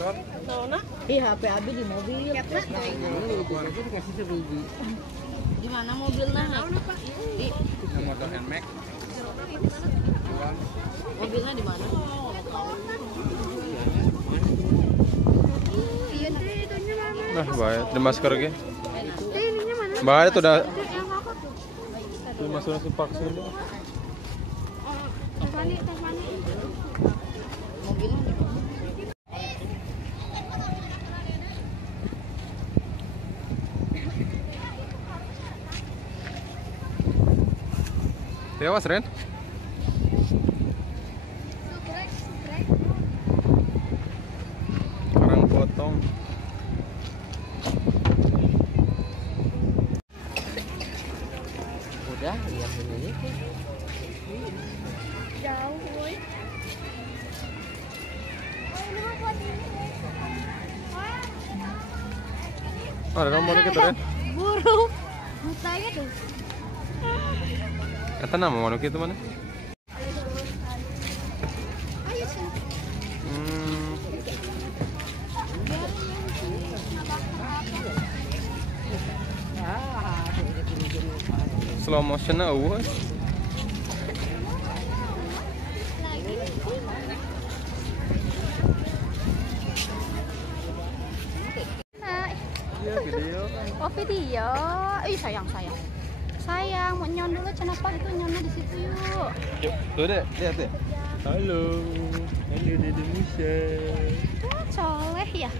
motor. Ih, HP Abi di mobil. Dikasih sebiji. Di mana mobilnya? Di Motor NMAX. mobilnya di mana? Nah, bahaya. Ada masker ge. Bahaya tuh udah. Tuh masuk vaksin deh. Mobilnya di mana? Tewas, Ren. Karang Potong. Udah, lihat ini. Jauh, boy. Oh, ini mah buat ini. Oh, ada nomornya gitu, Ren. Burung. Butanya tuh. Kata nama mana gitu mana? Ayo sini. Slow motion eueuh. Iya, video. Oh, video. Ih, sayang. Sayang, mau nyon dulu kenapa itu nyonnya di situ yuk. Yuk, tuh deh, lihat deh. Halo di Indonesia. Wah, soleh ya.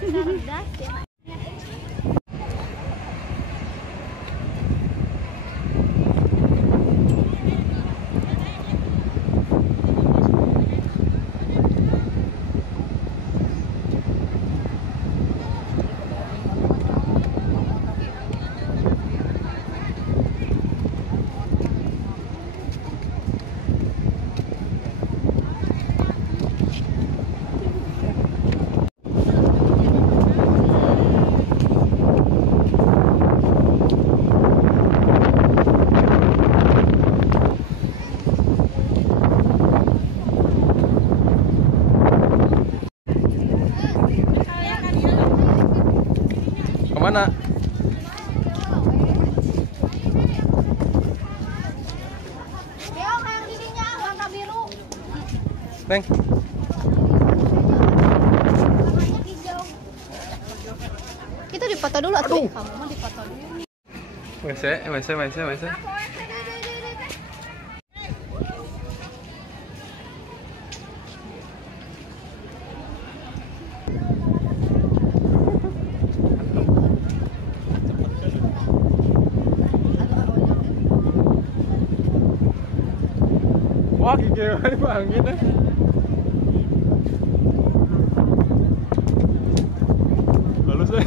Cerdas ya. Kemana? Beong yang dirinya warna biru. Neng. Warnanya hijau. Itu dipoto dulu atuh. Kamu mah dipoto dulu. WC. Wah, gigi angin deh. Halus deh.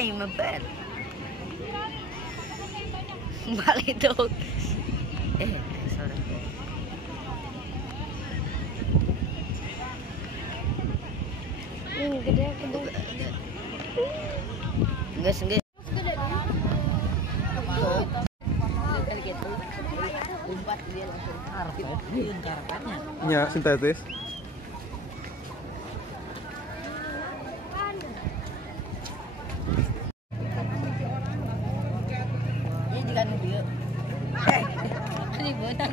yang mepet. Balik dong. Sorry. Ini gede. Enggak. Ya, sintetis. Ini juga dia. Ini buatan.